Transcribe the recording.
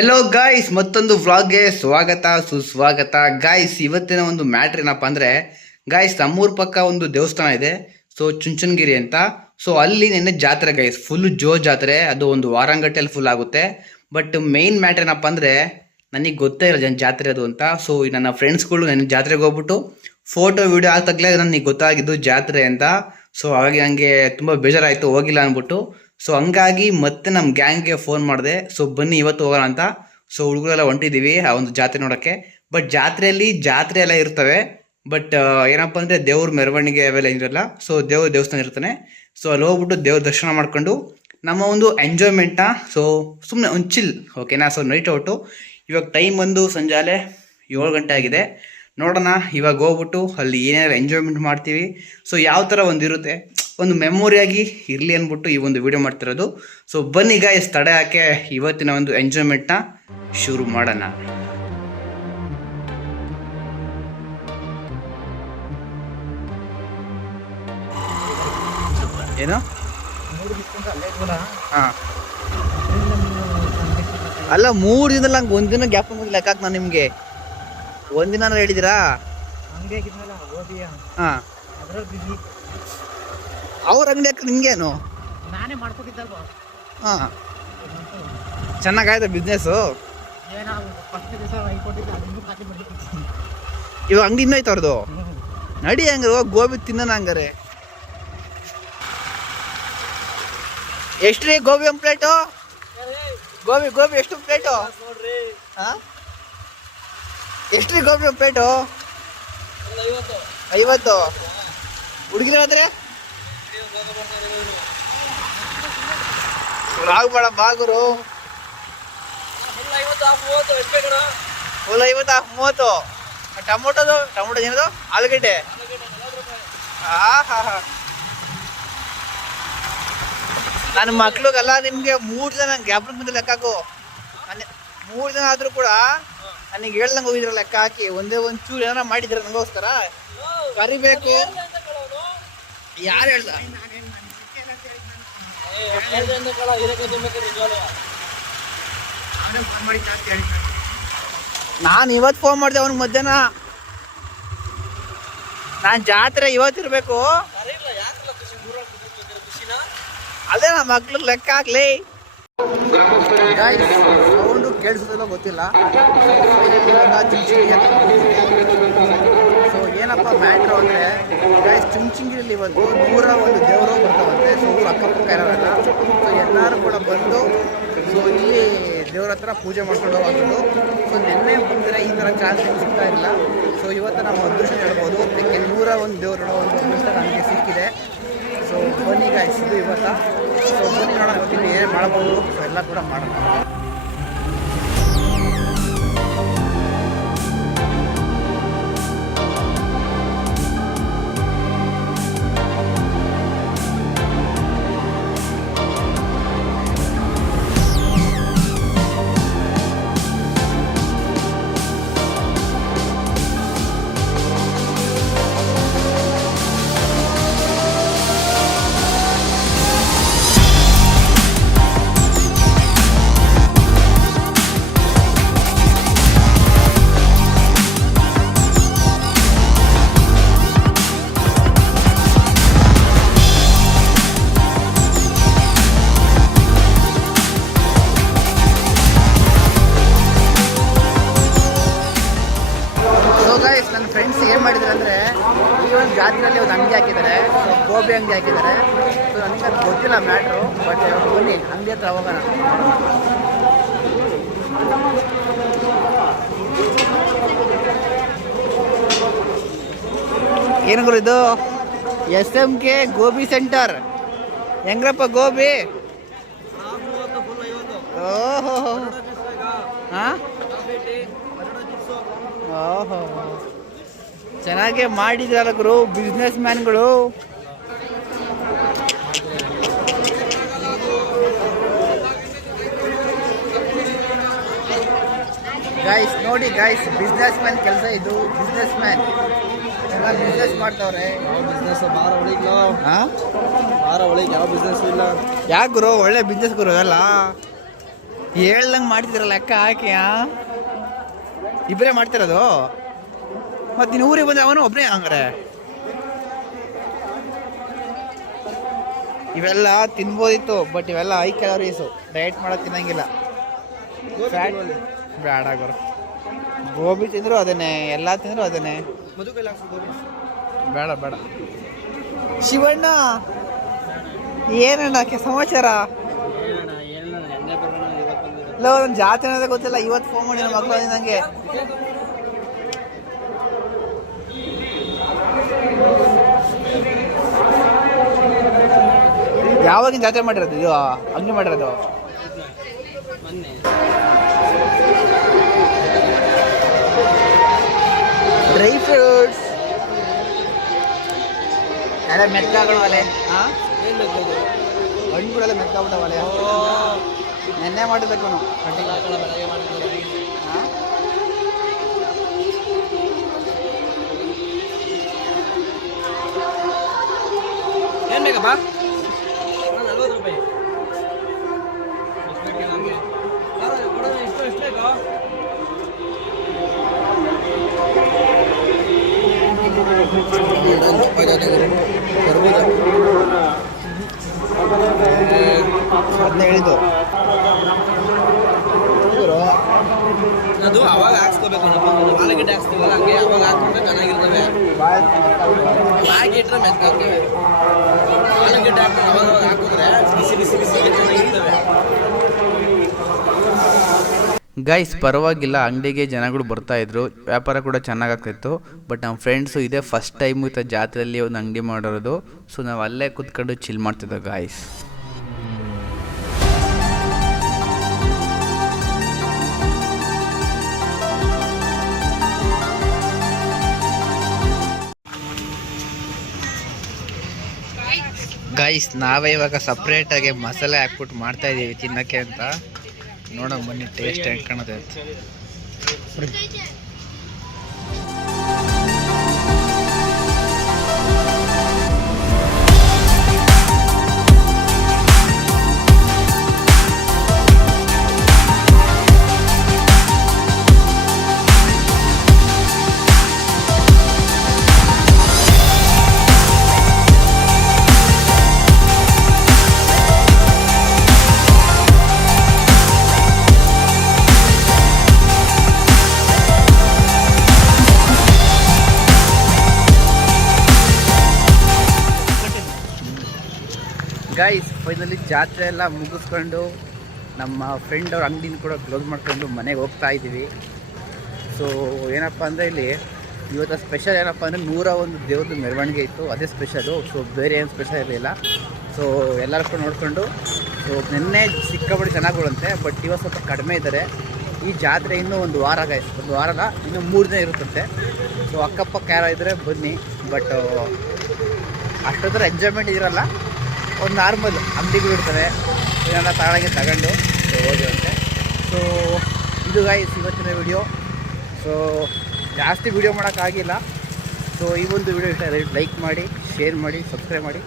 Hello guys, ಮತ್ತೊಂದು ವ್ಲಾಗ್ಗೆ ಸ್ವಾಗತ ಸುಸ್ವಾಗತ. ಗಾಯ್ಸ್, ಇವತ್ತಿನ ಒಂದು ಮ್ಯಾಟ್ರ್ ಏನಪ್ಪ ಅಂದರೆ ಗಾಯ್ಸ್, ನಮ್ಮೂರ ಪಕ್ಕ ಒಂದು ದೇವಸ್ಥಾನ ಇದೆ. ಸೊ ಚುಂಚನಗಿರಿ ಅಂತ. ಸೊ ಅಲ್ಲಿ ನಿನ್ನೆ ಜಾತ್ರೆ ಗಾಯ್ಸ್, ಫುಲ್ ಜಾತ್ರೆ. ಅದು ಒಂದು ವಾರಂಗಟ್ಟೆಯಲ್ಲಿ ಫುಲ್ ಆಗುತ್ತೆ. ಬಟ್ ಮೇನ್ ಮ್ಯಾಟ್ರ್ ಏನಪ್ಪ ಅಂದರೆ ನನಗೆ ಗೊತ್ತೇ ಇಲ್ಲ ಜಾತ್ರೆ ಅದು ಅಂತ. ಸೊ ನನ್ನ ಫ್ರೆಂಡ್ಸ್ಗಳು ನನ್ನ ಜಾತ್ರೆಗೆ ಹೋಗ್ಬಿಟ್ಟು ಫೋಟೋ ವಿಡಿಯೋ ಆಗ್ತಾಗಲೇ ನನಗೆ ಗೊತ್ತಾಗಿದ್ದು ಜಾತ್ರೆ ಅಂತ. ಸೊ ಹಾಗಾಗಿ ನನಗೆ ತುಂಬ ಬೇಜಾರಾಯಿತು, ಹೋಗಿಲ್ಲ ಅಂದ್ಬಿಟ್ಟು. ಸೊ ಹಂಗಾಗಿ ಮತ್ತೆ ನಮ್ಮ ಗ್ಯಾಂಗ್ಗೆ ಫೋನ್ ಮಾಡಿದೆ. ಸೊ ಬನ್ನಿ ಇವತ್ತು ಹೋಗೋಣ ಅಂತ. ಸೊ ಹುಡುಗರೆಲ್ಲ ಹೊಂಟಿದ್ದೀವಿ ಆ ಒಂದು ಜಾತ್ರೆ ನೋಡೋಕ್ಕೆ. ಬಟ್ ಜಾತ್ರೆಯಲ್ಲಿ ಜಾತ್ರೆ ಎಲ್ಲ ಇರ್ತವೆ. ಬಟ್ ಏನಪ್ಪ ಅಂದರೆ ದೇವ್ರ ಮೆರವಣಿಗೆ ಅವೆಲ್ಲ ಇರಲ್ಲ. ಸೊ ದೇವಸ್ಥಾನ ಇರ್ತಾನೆ. ಸೊ ಅಲ್ಲಿ ಹೋಗ್ಬಿಟ್ಟು ದೇವ್ರ ದರ್ಶನ ಮಾಡ್ಕೊಂಡು ನಮ್ಮ ಒಂದು ಎಂಜಾಯ್ಮೆಂಟ್ನ ಸೊ ಸುಮ್ಮನೆ ಒಂದು ಚಿಲ್, ಓಕೆನಾ. So night out. ಇವಾಗ ಟೈಮ್ ಬಂದು ಸಂಜೆ 7 ಗಂಟೆ ಆಗಿದೆ. ನೋಡೋಣ ಇವಾಗ ಹೋಗ್ಬಿಟ್ಟು ಅಲ್ಲಿ ಏನೇನು ಎಂಜಾಯ್ಮೆಂಟ್ ಮಾಡ್ತೀವಿ. ಸೊ ಯಾವ ಥರ ಒಂದು ಇರುತ್ತೆ, ಒಂದು ಮೆಮೊರಿಯಾಗಿ ಇರಲಿ ಅಂದ್ಬಿಟ್ಟು ಈ ಒಂದು ವಿಡಿಯೋ ಮಾಡ್ತಿರೋದು. ಸೊ ಬನ್ನಿ ಗಾಯ್ಸ್, ತಡೆ ಹಾಕಿ ಇವತ್ತಿನ ಒಂದು ಎಂಜಾಯ್ಮೆಂಟ್ನ ಶುರು ಮಾಡೋಣ. ಏನು ಹಾಂ ಅಲ್ಲ, 3 ದಿನದಲ್ಲಿ ಹಂಗೆ ಒಂದಿನ ಗ್ಯಾಪ್ ಲೆಕ್ಕ ನಾನು ನಿಮಗೆ ಒಂದಿನ ಹೇಳಿದ್ದೀರಾ? ಹಾಂ, ಅವ್ರ ಅಂಗಡಿ ಹಾಕಿ ನಿಮ್ಗೇನು? ನಾನೇ ಮಾಡ್ಕೊತಿದ್ದಲ್ವ. ಹಾಂ, ಚೆನ್ನಾಗಾಯ್ತು ಬಿಸ್ನೆಸ್ಸು. ಇವಾಗ ಅಂಗಡಿ ಇನ್ನೂ ಐತೆ ಅವ್ರದ್ದು. ನಡಿ ಹಂಗಾರೆ ಹೋಗಿ ಗೋಬಿ ತಿನ್ನೋಣ ಹಂಗಾರೆ. ಎಷ್ಟು ರೀ ಗೋಬಿ ಒಂದು ಪ್ಲೇಟು? ಗೋಬಿ ಎಷ್ಟು ಪ್ಲೇಟು? ಹಾಂ, ಎಷ್ಟು ರೀ ಗೋಬಿ ಒಂದು ಪ್ಲೇಟು? 50. ಹುಡುಗಿನ ಹೋದ್ರೆ ಆಗ್ಬೇಡ ಬಾಗುರು. Full 50 half 30. ಟೊಮೊಟೊ ಏನದು? ಆಲೂಗಡ್ಡೆ. ಹಾ, ನನ್ನ ಮಕ್ಳಿಗೆಲ್ಲ ನಿಮಗೆ 3 ಜನ ಗ್ಯಾಪ್ ಮುಂದೆ ಲೆಕ್ಕ ಹಾಕು. 3 ಜನ ಆದರೂ ಕೂಡ ನನಗೆ ಹೇಳ್ದಂಗೆ ಹೋಗಿದ್ರ ಲೆಕ್ಕ ಹಾಕಿ. ಒಂದೇ ಒಂಚೂರು ಏನಾರ ಮಾಡಿದ್ರೆ ನನಗೋಸ್ಕರ ಕರಿಬೇಕು. ಯಾರು ಹೇಳ್ದ? ನಾನು ಇವತ್ತು ಫೋನ್ ಮಾಡಿದೆ ಅವ್ನಿಗೆ ಮಧ್ಯಾಹ್ನ. ನಾನು ಜಾತ್ರೆ ಇವತ್ತಿರ್ಬೇಕು. ಅದೇ ನಮ್ಮ ಮಕ್ಳಿಗೆ ಲೆಕ್ಕ ಹಾಕ್ಲಿ. ಸೌಂಡು ಕೇಳಿಸೋದಿಲ್ಲ ಗೊತ್ತಿಲ್ಲ. ಸೊ ಏನಪ್ಪ ಮ್ಯಾಟ್ರು ಅಂದರೆ ಗಾಯ್ಸ್, ಚುಂಚನಗಿರಿಯಲ್ಲಿ ಇವತ್ತು 101 ದೇವರು ಬರ್ತಾವಂತೆ. ಸೊ ಊರು ಅಕ್ಕಪಕ್ಕ ಇರೋಲ್ಲ. ಸೊ ಎಲ್ಲರೂ ಕೂಡ ಬಂದು ಸೊ ಇಲ್ಲಿ ದೇವ್ರ ಹತ್ರ ಪೂಜೆ ಮಾಡ್ಕೊಂಡು ಹೋಗೋದು. ಸೊ ನಿನ್ನೆ ಬಂದರೆ ಈ ಥರ ಚಾನ್ಸ್ ಸಿಗ್ತಾ ಇಲ್ಲ. ಸೊ ಇವತ್ತು ನಮ್ಮ ಅದೃಷ್ಟ ಹೇಳ್ಬೋದು. 101 ದೇವರು ಹೇಳೋ ಒಂದು ಅದೃಷ್ಟ ನನಗೆ ಸಿಕ್ಕಿದೆ. ಸೊ ಬನ್ನಿ ಗಾಯ್ಸ್, ಇದು ಇವತ್ತು. ಸೊ ಬನ್ನಿ ನೋಡೋಣ ಇವತ್ತಿನ ಏನು ಮಾಡ್ಬೋದು. ಸೊ ಎಲ್ಲ ಕೂಡ ಮಾಡೋಣ. ನನ್ನ ಫ್ರೆಂಡ್ಸ್ ಏನು ಮಾಡಿದ್ದಾರೆ ಅಂದರೆ ಈ ಒಂದು ಜಾತ್ರೆಯಲ್ಲಿ ಒಂದು ಅಂಗಡಿ ಹಾಕಿದ್ದಾರೆ. ಸೊ ಗೋಬಿ ಅಂಗಡಿ ಹಾಕಿದ್ದಾರೆ. ಸೊ ನನಗೆ ಅದು ಗೊತ್ತಿಲ್ಲ ಮ್ಯಾಟ್ರು. ಬಟ್ ಬನ್ನಿ ಅಂಗಡಿ ಹತ್ರ ಹೋಗೋಣ. ಏನು ಗುರು ಇದು? SMK Gobi centre. ಹೆಂಗ್ರಪ್ಪ ಗೋಬಿ? ಓಹೋ ಹಾಂ, ಓಹೋ ಚೆನ್ನಾಗೇ ಮಾಡಿದ್ರಲ್ಲ ಗುರು ಬಿಸ್ನೆಸ್ ಮ್ಯಾನ್ಗಳು. ಗಾಯ್ಸ್ ನೋಡಿ ಗಾಯ್ಸ್, ಬಿಸ್ನೆಸ್ ಮ್ಯಾನ್ ಕೆಲಸ ಇದು. ಬಿಸ್ನೆಸ್ ಮ್ಯಾನ್ ಚೆನ್ನಾಗಿ ಬಿಸ್ನೆಸ್ ಮಾಡ್ತಾವ್ರೆ. ಬಿಸ್ನೆಸ್ ಬಾರ ಒಳಗಿಲ್ಲ. ಹಾಂ, ಬಾರ ಒಳಗೆ ಯಾವ ಬಿಸ್ನೆಸ್ ಇಲ್ಲ. ಯಾಕೆ ಗುರು? ಒಳ್ಳೆ ಬಿಸ್ನೆಸ್ ಗುರು ಎಲ್ಲ. ಹೇಳ್ದಂಗೆ ಮಾಡ್ತಿದ್ದೀರಲ್ಲ ಲೆಕ್ಕ ಹಾಕಿ ಇಬ್ಬರೇ ಮಾಡ್ತಿರೋದು ಮತ್ತು ನೀನು ಊರಿಗೆ ಬಂದರೆ ಅವನು ಒಬ್ಬನೇ ಹಂಗಾರೆ ಇವೆಲ್ಲ ತಿನ್ಬೋದಿತ್ತು ಬಟ್ ಇವೆಲ್ಲ ಹೈ ಕ್ಯಾಲರೀಸು ಡಯಟ್ ಮಾಡೋದು ತಿನ್ನಂಗಿಲ್ಲ ಫ್ಯಾಟ್ ಬೇಡ ಗುರು ಗೋಬಿ ತಿಂದರು ಅದನ್ನೇ ಎಲ್ಲ ತಿಂದರು ಅದನ್ನೇ ಬೇಡ ಬೇಡ ಶಿವಣ್ಣ ಏನಣ್ಣ ಸಮಾಚಾರ ಇಲ್ಲ ಒಂದು ಜಾತ್ರೆ ಅನ್ನೋದೇ ಗೊತ್ತಿಲ್ಲ ಇವತ್ತು ಫೋನ್ ಮಾಡಿ ನಮ್ಮ ಮಕ್ಕಳು ನನಗೆ ಯಾವಾಗಿನ ಜಾತ್ರೆ ಮಾಡಿರೋದು ಇದು ಅಂಗಡಿ ಮಾಡಿರೋದು ಡ್ರೈ ಫ್ರೂಟ್ಸ್ ಎಲ್ಲ ಮೆತ್ತಾಗಳವಲೆ ಹಾಂ ಹಣ್ಣುಗಳೆಲ್ಲ ಮೆತ್ತಾಗ್ಬಿಟ್ಟವಲೆ ನೆನ್ನೆ ಮಾಡಬೇಕು ನಾವು ಹಾಂ ಏನು ಬೇಕಪ್ಪ 40 ರೂಪಾಯಿ ಎಷ್ಟು ಬೇಕೋ ಅದನ್ನ ಹೇಳಿದ್ದು ಅದು ಅವಾಗ ಹಾಕ್ಸ್ಕೋಬೇಕು ಆಲೂಗಡ್ಡೆ ಹಾಕ್ಸ್ತೀವಲ್ಲ ಹಂಗೆ ಅವಾಗ ಹಾಕ್ಬಿಟ್ರೆ ಚೆನ್ನಾಗಿರ್ತವೆ ಹಾಕಿಟ್ರೆ ಮೆತ್ಕಾಗ್ತವೆ ಆಲೂಗಡ್ಡೆ ಹಾಕಿ ಅವಾಗ ಹಾಕಿದ್ರೆ ಬಿಸಿ ಬಿಸಿ ಬಿಸಿ ಚೆನ್ನಾಗಿರ್ತವೆ ಗೈಸ್ ಪರವಾಗಿಲ್ಲ ಅಂಗಡಿಗೆ ಜನಗಳು ಬರ್ತಾಯಿದ್ರು ವ್ಯಾಪಾರ ಕೂಡ ಚೆನ್ನಾಗಾಗ್ತಿತ್ತು ಬಟ್ ನಮ್ಮ ಫ್ರೆಂಡ್ಸು ಇದೇ ಫಸ್ಟ್ ಟೈಮು ಈ ಜಾತ್ರೆಯಲ್ಲಿ ಒಂದು ಅಂಗಡಿ ಮಾಡಿರೋದು ಸೊ ನಾವು ಅಲ್ಲೇ ಕೂತ್ಕೊಂಡು ಚಿಲ್ ಮಾಡ್ತಿದ್ದೋ ಗಾಯ್ಸ್ ಗೈಸ್ ನಾವೇ ಇವಾಗ ಸಪ್ರೇಟಾಗಿ ಮಸಾಲೆ ಹಾಕ್ಬಿಟ್ಟು ಮಾಡ್ತಾಯಿದ್ದೀವಿ ತಿನ್ನೋಕ್ಕೆ ಅಂತ ನೋಡೋಣ ಬನ್ನಿ ಟೇಸ್ಟ್ ಹೆಂಗೆ ಕಾಣುತ್ತೆ ಗೈಸ್ ಫೈನಲಿ ಜಾತ್ರೆ ಎಲ್ಲ ಮುಗಿಸ್ಕೊಂಡು ನಮ್ಮ ಫ್ರೆಂಡ್ ಅವ್ರ ಅಂಗಡಿನ ಕೂಡ ಕ್ಲೋಸ್ ಮಾಡ್ಕೊಂಡು ಮನೆಗೆ ಹೋಗ್ತಾ ಇದ್ದೀವಿ ಸೊ ಏನಪ್ಪ ಅಂದರೆ ಇಲ್ಲಿ ಇವತ್ತು ಸ್ಪೆಷಲ್ ಏನಪ್ಪ ಅಂದರೆ 101 ದೇವ್ರದ್ದು ಮೆರವಣಿಗೆ ಇತ್ತು ಅದೇ ಸ್ಪೆಷಲು ಸೊ ಬೇರೆ ಏನು ಸ್ಪೆಷಲ್ ಇರಲಿಲ್ಲ ಸೊ ಎಲ್ಲರೂ ಕೂಡ ನೋಡಿಕೊಂಡು ಸೊ ನಿನ್ನೆ ಸಿಕ್ಕಾಪಟ್ಟೆ ಚೆನ್ನಾಗುವಂತೆ ಬಟ್ ಇವತ್ತು ಸ್ವಲ್ಪ ಕಡಿಮೆ ಇದ್ದಾರೆ ಈ ಜಾತ್ರೆ ಇನ್ನೂ ಒಂದು ವಾರ ಗೈಸ್ ಒಂದು ವಾರಲ್ಲ ಇನ್ನೂ 3 ದಿನ ಇರುತ್ತಂತೆ ಸೊ ಅಕ್ಕಪಕ್ಕ ಯಾರೋ ಇದ್ದರೆ ಬನ್ನಿ ಬಟ್ ಅಷ್ಟೊತ್ತರ ಎಂಜಾಯ್ಮೆಂಟ್ ಇರಲ್ಲ ಒಂದು ನಾರ್ಮಲ್ ಅಂಗಡಿಗಳು ಇರ್ತವೆ ಇದೆಲ್ಲ ತಗೊಂಡು ಹೋಗಿರುತ್ತೆ ಸೊ ಇದು ಗೈಸ್ ಇವತ್ತಿನ ವಿಡಿಯೋ ಸೊ ಜಾಸ್ತಿ ವಿಡಿಯೋ ಮಾಡೋಕ್ಕಾಗಿಲ್ಲ ಸೊ ಈ ಒಂದು ವಿಡಿಯೋ ಇಷ್ಟ ಲೈಕ್ ಮಾಡಿ ಶೇರ್ ಮಾಡಿ ಸಬ್ಸ್ಕ್ರೈಬ್ ಮಾಡಿ